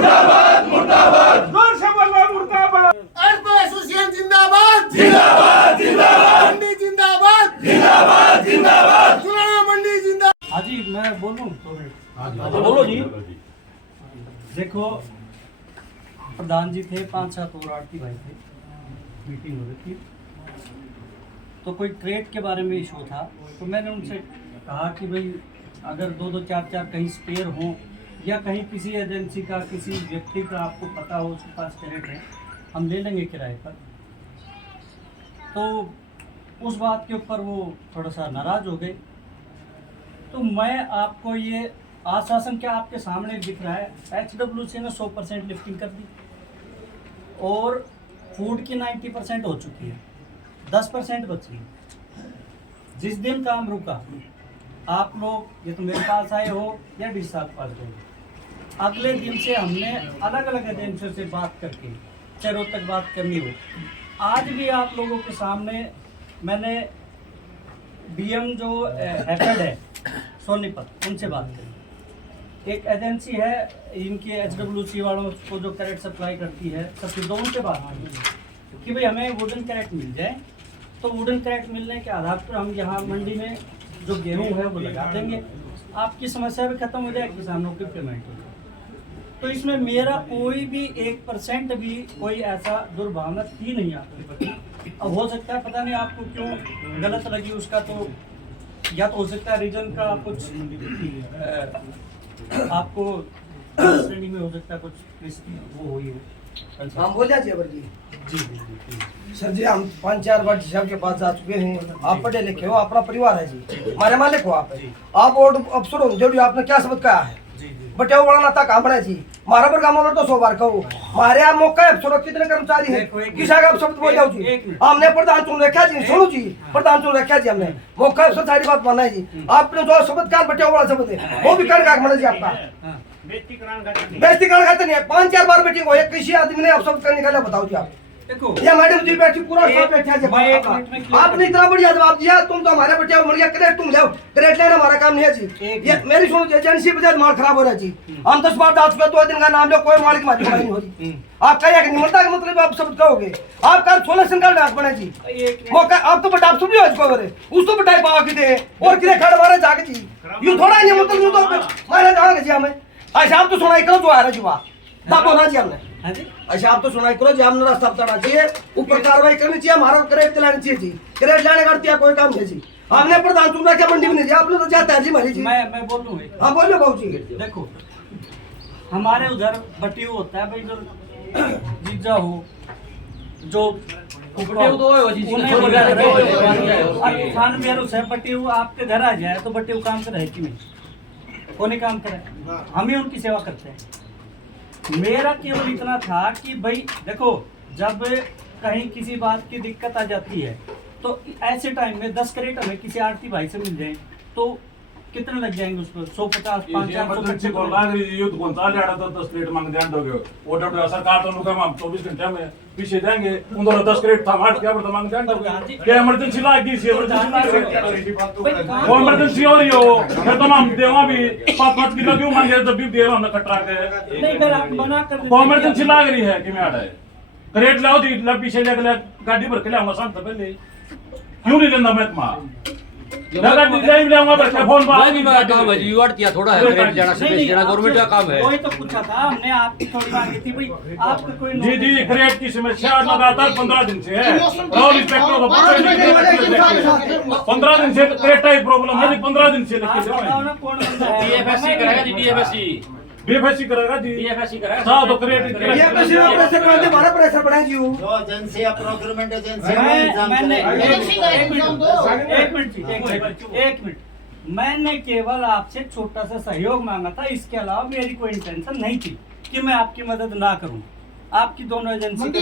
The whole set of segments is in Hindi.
मुर्दाबाद मुर्दाबाद जोर से बोलो मुर्दाबाद। अर्थ एसोसिएशन जिंदाबाद जिंदाबाद जिंदाबाद मंडी जिंदाबाद जिंदाबाद जिंदाबाद सुनाना मंडी जिंदाबाद। हाँ जी, मैं बोलूँ तो बोलो जी। देखो, प्रधान जी थे, 5-7 और आरती भाई थे, मीटिंग हो रही थी, तो कोई ट्रेड के बारे में इशू था। तो मैंने उनसे कहा कि भाई अगर 2-2 4-4 कहीं स्पेयर हो या कहीं किसी एजेंसी का किसी व्यक्ति का आपको पता हो उसके पास क्रेडिट है, हम ले लेंगे किराए पर। तो उस बात के ऊपर वो थोड़ा सा नाराज़ हो गए। तो मैं आपको ये आश्वासन क्या आपके सामने दिख रहा है, HWC ने 100% लिफ्टिंग कर दी और फूड की 90% हो चुकी है, 10% बची है। जिस दिन काम रुका आप लोग ये तो मेरे पास आए हो या डी साहब के पास गए, अगले दिन से हमने अलग अलग एजेंसियों से बात करके चरों तक बात करनी हो। आज भी आप लोगों के सामने मैंने BM जो हेड है सोनीपत, उनसे बात करी। एक एजेंसी है इनकी HWC वालों को जो कैरेट सप्लाई करती है सबसे, तो उनसे बात करी कि भाई हमें वुडन कैरेट मिल जाए। तो वुडन कैरेट मिलने के आधार पर हम यहाँ मंडी में जो गेहूँ है वो लगा देंगे, आपकी समस्या भी खत्म हो जाए, किसानों की पेमेंट हो जाए। तो इसमें मेरा कोई भी 1% भी कोई ऐसा दुर्भावना थी नहीं आपके प्रति। अब हो सकता है पता नहीं आपको क्यों गलत लगी उसका, तो या तो हो सकता है रीजन का कुछ आपको श्रेणी में हो सकता है कुछ वो हुई हो। हम बोलिए जेबर जी। जी जी जी सर जी, हम 5-4 बार साहब के पास जा चुके हैं। आप पढ़े लिखे हो, अपना परिवार है जी, हमारे मालिक हो आप और अफसर हो जो आपने क्या समझ कहा है बटे वो बड़ा नाता काम है जी। मारा पर काम तो 100 बार कहो मारे आप मौका है सुरक्षित कर्मचारी है किसा का शब्द बोल जाओ जी। हमने प्रधान चुन रखा जी, सुनो जी, प्रधान चुन रखा जी, हमने मौका है सारी बात माना है जी। आपने जो शब्द कान बटे वाला शब्द है वो भी कर का माना जी। आपका बेइज्जती करना खाते नहीं है। 5-4 बार मीटिंग हो, किसी आदमी ने आप शब्द कर निकाला, बताओ जी आप। देखो ये मैडम जी बैठी पूरा सब बैठा है, आपने इतना बढ़िया जवाब दिया। तुम तो हमारे बच्चे मर गया, क्रेट तुम ले क्रेट लेना हमारा काम नहीं है जी। ये मेरी सुनो, एजेंसी पे माल खराब हो रहा है जी। हम 10 बार जा चुके, 2 दिन का नाम लो, कोई मालिक मालिक नहीं हो जी। आप कहिए कि निमरता का मतलब आप शब्द कहोगे, आप कल 16 संकल्प डाक बने जी। मौका आप तो बटा आप सुनियो इसको करे उस तो बटाई पावा की दे और किरे खड़ मारे जाके जी। यू थोड़ा नहीं मतलब यू तो मारे जाएंगे जी हमें। अच्छा आप तो सुनाई करो जो आ रहा जी, वाह तब होना जी हमने। अच्छा आप तो सुनाई करो जी, हमने रास्ता बताना चाहिए, ऊपर कार्रवाई करनी चाहिए, हमारा क्रेडिट दिलानी चाहिए जी। क्रेडिट लाने का कोई काम नहीं जी। हमने प्रधान चुन रखा मंडी में नहीं जी, आपने तो जाता है जी हमारी जी। मैं बोल दूं, हाँ बोलो बाबू जी। देखो हमारे उधर बटियो होता है भाई, जो जीजा हो जो खान मेरू से बटियो आपके घर आ जाए तो बटियो काम करे कि नहीं, कौन काम करे, हम ही उनकी सेवा करते हैं। मेरा केवल इतना था कि भाई देखो जब कहीं किसी बात की दिक्कत आ जाती है तो ऐसे टाइम में 10 क्रेट हमें किसी आरती भाई से मिल जाए तो कितने लग जाएंगे उस पर, 150 सरकार तो हम 24 घंटे में पीछे जाएंगे। उन दोनों 10 क्रेट था मार क्या मांग जाएंगे क्या इमरजेंसी लाग गई इमरजेंसी हो रही हो मैं तो हम देवा भी 5-5 किलो क्यों मांगे जब भी दे रहा हूं कटरा के नहीं बना कर इमरजेंसी लाग रही है कि मैं आ क्रेट लाओ जी पीछे ले गाड़ी भर के लाऊंगा शाम से पहले क्यों नहीं लेना मैं तुम्हारा लगा डिजाइन लाऊंगा बस फोन बात काम है जी वाट किया थोड़ा है क्रेडिट जाना से देना गवर्नमेंट का काम है। वही तो पूछा था हमने, आपकी थोड़ी मांगी थी भाई आपका कोई जी जी क्रेडिट की समस्या लगातार 15 दिन से है और इंस्पेक्टर को 15 दिन से क्रेडिट की प्रॉब्लम है 15 दिन से डीएफएससी करेगा जी, बीएफएससी करेगा जी, डीएफएससी करेगा साहब तो क्रेडिट बीएफएससी में प्रेशर बनाते हमारा प्रेशर बढ़ाए जी। जो एजेंसी है प्रोक्योरमेंट एजेंसी एक मिनट मैंने केवल आपसे छोटा सा सहयोग मांगा था, इसके अलावा मेरी कोई इंटेंशन नहीं थी कि मैं आपकी मदद ना करूं। आपकी दोनों एजेंसी के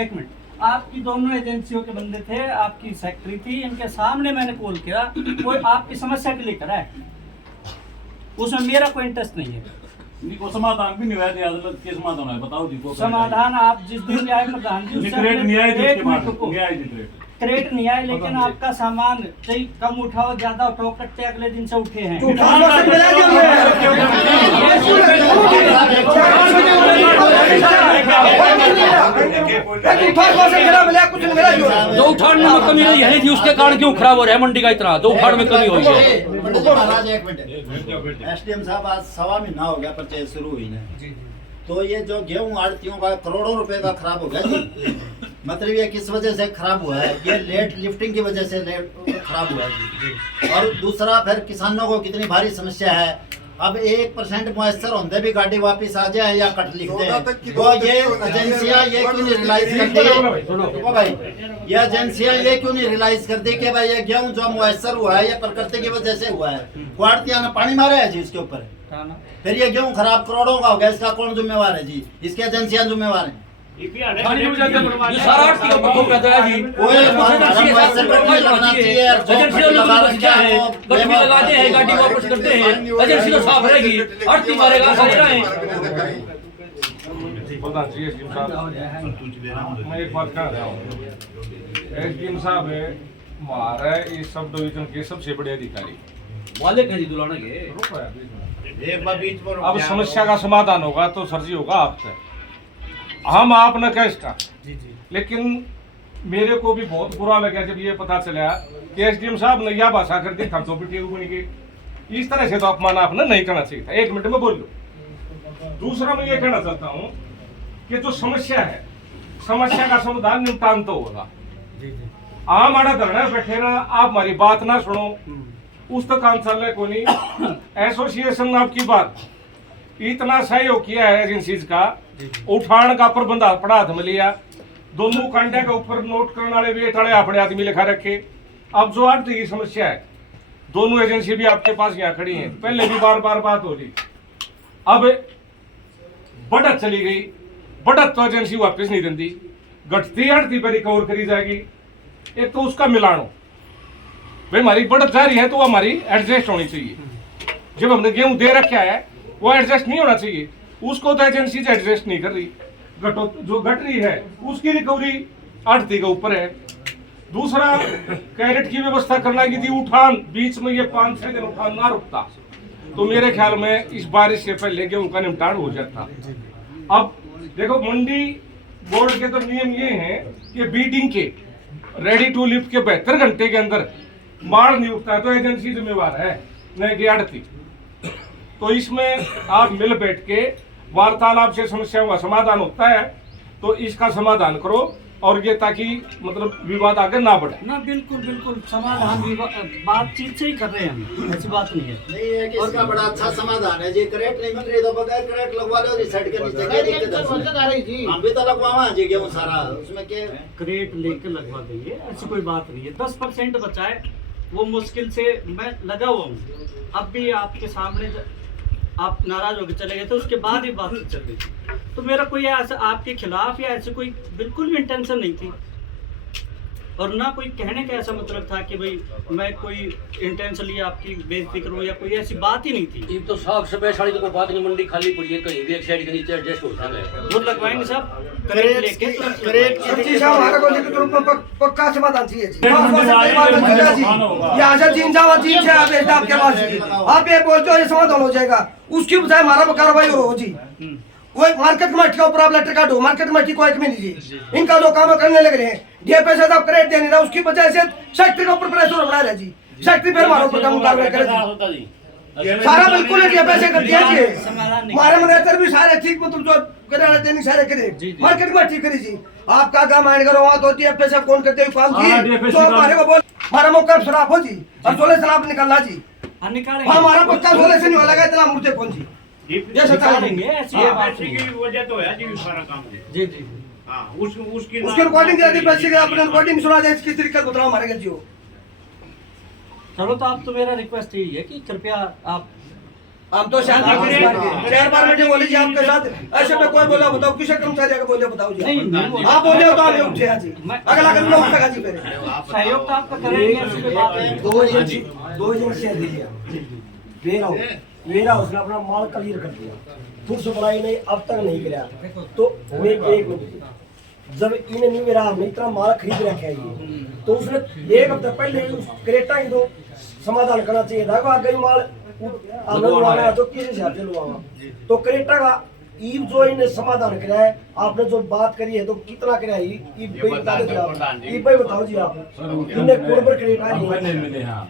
एक मिनट आपकी दोनों एजेंसियों के बंदे थे, आपकी सेक्रेटरी थी, इनके सामने मैंने कॉल किया, कोई आपकी समस्या के लेकर है, उसमें मेरा कोई इंटरेस्ट नहीं है। को समाधान भी नहीं है, अदालत के समाधान है बताओ जी को समाधान आप जिस दिन जाए प्रधान जी क्रेट नहीं आए, लेकिन आपका सामान चाहे कम उठाओ ज्यादा उठाओ कट्टे अगले दिन से उठे हैं। उठान में कमी नहीं है थी, उसके कारण क्यों खराब हो रहा है मंडी का इतना, तो उठान में कमी हुई है। पंडित जी महाराज एक मिनट, एसडीएम साहब आज 1.25 महीना हो गया परचेज शुरू हुई ने, तो ये जो गेहूं आड़तियों का करोड़ों रुपए का खराब हो गया जी, मतलब ये किस वजह से खराब हुआ है? ये लेट लिफ्टिंग की वजह से लेट खराब हुआ है जी। और दूसरा फिर किसानों को कितनी भारी समस्या है, अब 1% मॉइस्चर होते भी गाड़ी वापस आ जाए या कट लिखते हैं, तो ये एजेंसियां ये क्यों नहीं रियलाइज करती है भाई, ये एजेंसियां ये क्यों नहीं रियलाइज करती कि भाई ये गेहूं जो मॉइस्चर हुआ है ये प्रकृति की वजह से हुआ है, क्वार्टिया ने पानी मारा है जी इसके ऊपर, फिर ये गेहूं खराब करोड़ों का हो गया, इसका कौन जिम्मेवार है जी? इसकी एजेंसियां जिम्मेवार हैं। ये सारा आड़ती का पक्का रहता है जी, एजेंसी लोग क्या है गड्डी लगाते हैं, गाड़ी वापस करते हैं, एजेंसी तो साफ रहेगी, आड़ती मारेगा सारे रहे। प्रधान जी एसडीएम साहब, मैं एक बात कह रहा हूँ, एसडीएम साहब है हमारा इस सब डिवीजन के सबसे बड़े अधिकारी वाले कहीं दुलाना के अब समस्या का समाधान होगा तो सर जी होगा आपसे, हम आप न कह इसका, लेकिन मेरे को भी बहुत बुरा लगा जब ये पता चला कि एसडीएम साहब ने यह भाषा कर दी खर्चों पिटी बन गई, इस तरह से तो अपमान आपने नहीं करना चाहिए था। 1 मिनट में बोल लो। दूसरा मैं ये कहना चाहता हूँ कि जो समस्या है, समस्या का समाधान निपटान तो होगा, आम आड़ा धरना बैठे ना, आप हमारी बात ना सुनो, उस तक काम चल रहा को नहीं। एसोसिएशन ने आपकी बात इतना सहयोग किया है एजेंसीज का, उठान का प्रबंध पड़ा हाथ में लिया, दोनों कांटे के ऊपर नोट करने वाले वेट वाले अपने आदमी लिखा रखे। अब जो आड़ती की समस्या है, दोनों एजेंसी भी आपके पास यहाँ खड़ी हैं, पहले भी बार बार बात हो रही, अब बढ़त चली गई, बढ़त तो एजेंसी वापस नहीं देती, घटती आड़ती पर रिकवर करी जाएगी। एक तो उसका मिलानो, भाई हमारी बढ़त जा रही है तो वो हमारी एडजस्ट होनी चाहिए, जब हमने गेहूं दे रखा है वो एडजस्ट नहीं होना चाहिए, उसको तो एजेंसी से एडजस्ट नहीं कर रही, घटो जो घट रही है उसकी रिकवरी आड़ती के ऊपर है। दूसरा कैरेट की व्यवस्था करना की थी, उठान बीच में ये 5-6 दिन उठान ना रुकता तो मेरे ख्याल में इस बारिश से पहले गेहूं का निपटान हो जाता। अब देखो मंडी बोर्ड के तो नियम ये हैं कि बीटिंग के रेडी टू लिफ्ट के 72 घंटे के अंदर माल नहीं उठता है तो एजेंसी जिम्मेवार है, नहीं कि आड़ती। तो इसमें आप मिल बैठ के वार्तालाप से समस्याओं का समाधान होता है, तो इसका समाधान करो, और ये ताकि मतलब विवाद आगे ना बढ़े ना। बिल्कुल बिल्कुल समाधान बातचीत से ही कर रहे हैं हम, ऐसी बात नहीं है। नहीं है कि इसका बड़ा अच्छा समाधान है जी, करेट नहीं मिल रही तो बगैर करेट लगवा लो, रिसाइड के नीचे क्या दिक्कत है? हम भी तो लगवावा जी गेहूं सारा, उसमें क्या करेट लेकर लगवा देंगे, ऐसी कोई बात नहीं है। 10% बचाए वो मुश्किल से मैं लगा हुआ हूँ, अब भी आपके सामने आप नाराज होकर चले गए थे, उसके बाद ही बात चल रही थी, तो मेरा कोई ऐसा आपके खिलाफ या ऐसे कोई बिल्कुल भी इंटेंशन नहीं थी, और ना कोई कहने का ऐसा मतलब था कि भाई मैं कोई इंटेंशनली आपकी बेइज्जती करूं या कोई ऐसी बात ही नहीं थी। ये तो साफ सफाई साड़ी तो कोई बात नहीं, मंडी खाली पड़ी है, कहीं भी एक साइड के नीचे एडजस्ट हो जाता है, वो लगवाएंगे सब करेट लेके करेट जी साहब हमारा को लेकर रूप में पक्का समाधान चाहिए जी। यहाँ से 3 साल 3 से आप आपके पास जी, आप ये बोलते हो ये समाधान हो जाएगा, उसकी बजाय हमारा कार्रवाई हो जी। कोई मार्केट कमेटी का ऊपर आप लेटर काटो, मार्केट कमेटी को एक में लीजिए, इनका जो काम करने लग रहे हैं, ये पैसे तो आप करेट दे नहीं रहा, उसकी वजह से सेक्रेटरी के ऊपर प्रेशर बना रहे जी, सेक्रेटरी फिर हमारे ऊपर काम कार्रवाई करे, सारा बिल्कुल ये पैसे कर दिया जी, हमारे मैनेजर भी सारे ठीक मतलब जो करे देनी सारे करे, मार्केट कमेटी करी जी, आपका काम आने करो वहाँ तो पैसे कौन करते हुए काम की, तो हमारे को बोल हमारा मौका शराब हो जी, और 16 शराब निकालना जी, हमारा पक्का 16 से नहीं लगा इतना मुर्दे कौन जी, ये सता देंगे ऐसी बात की वजह तो है जी सारा काम जी जी हाँ उसकी रिकॉर्डिंग करा दी, पैसे का अपने रिकॉर्डिंग सुना दे, किस तरीके को बताओ हमारे के जी हो। चलो तो आप तो मेरा रिक्वेस्ट यही है कि कृपया आप हम तो शांति 4 बार मीटिंग बोली जी आपके साथ, ऐसे में कोई बोला बताओ, किसे कर्मचारी का बोले बताओ जी, नहीं आप बोले हो तो हम उठे आज जी, अगला कदम लोग उठेगा जी, फिर सहयोग तो आपका करेंगे, ऐसी कोई बात नहीं। 2 एजेंसियां दीजिए, मेरा उसने अपना माल क्लियर कर दिया, फुल सप्लाई नहीं अब तक नहीं कराया, तो एक मिनट जब इन्हें नहीं मेरा हमने इतना माल खरीद रखा है ये, तो उसने 1 हफ्ता पहले उस क्रेटा की तो समाधान करना चाहिए था, अगर माल हमने लुवाना है तो किस हिसाब से लुवाना, तो क्रेटा का ईब जो इन्हें समाधान कराया है, आपने जो बात करी है तो कितना कराया ई भाई बताओ जी आप इन्हें कौन पर क्रेडिट आ रही है पहले मिले हाँ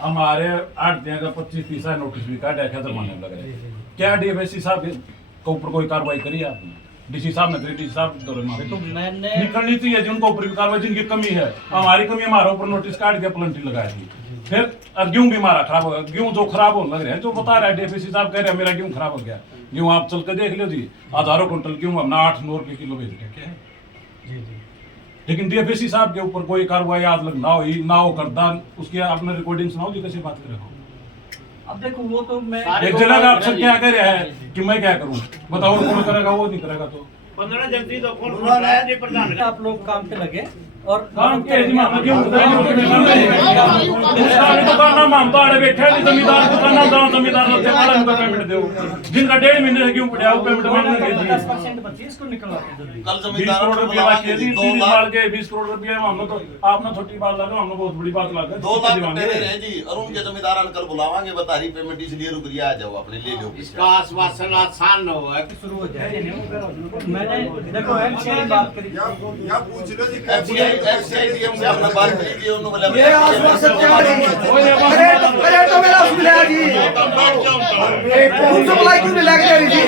हमारे 8 दिन का 25-30 नोटिस भी काटा है जमाने लग रहे क्या डीएफएससी साहब के ऊपर कोई कार्रवाई करी आपने डीसी साहब ने डीसी साहब दौरे मारे तो मैंने निकलनी चाहिए जिनको ऊपर भी कार्रवाई जिनकी कमी है हमारी कमी हमारे ऊपर नोटिस काट के प्लंटी लगाई थी फिर अब गेहूं भी हमारा खराब हो गया गेहूं जो खराब होने लग रहे हैं जो बता रहा है डीएफएससी साहब कह रहे हैं मेरा गेहूं खराब हो गया गेहूं आप चल के देख लो जी हजारों कुंटल गेहूं हमने 8-9 रुपए किलो बेच रहे क्या है लेकिन डीएफएससी साहब के ऊपर कोई कार्रवाई आज लग ना हुई ना हो करदा उसकी आपने रिकॉर्डिंग सुनाओ जी कैसे बात कर रहे हो अब देखो वो तो मैं एक जगह आपसे क्या कह रहा है कि मैं क्या करूं बताओ कौन करेगा वो नहीं करेगा तो 15 जल्दी तो कौन बोल रहा है जी प्रधान आप लोग काम पे लगे और काम के दिमाग क्यों दुकान हम तो आड़े बैठे हैं जमींदार दुकान दाव जमींदार लगते वाला उनको पेमेंट दो जिनका 1.5 महीने से क्यों पड़ा वो पेमेंट मांगने के जी 10% बची इसको निकलवा के जल्दी कल 20 जमींदार करोड़ रुपया बाकी है 30 साल के 20 करोड़ रुपया हमने तो आपने छोटी बात लगा हमने बहुत बड़ी बात लगा 2 लाख दे रहे हैं जी और उनके जमींदार कल बुलावांगे बता रही पेमेंट इसलिए रुक रिया आ जाओ अपने ले लो इसका आश्वासन आसान न हुआ कि शुरू हो जाए मैंने देखो एमसीआई बात करी एफसीआई डीएम से हमने बात करी थी उन्होंने बोला ये आश्वासन क्या है अरे तो मेरा सुन लिया जी तुम तो बुलाई क्यों नहीं लग रही थी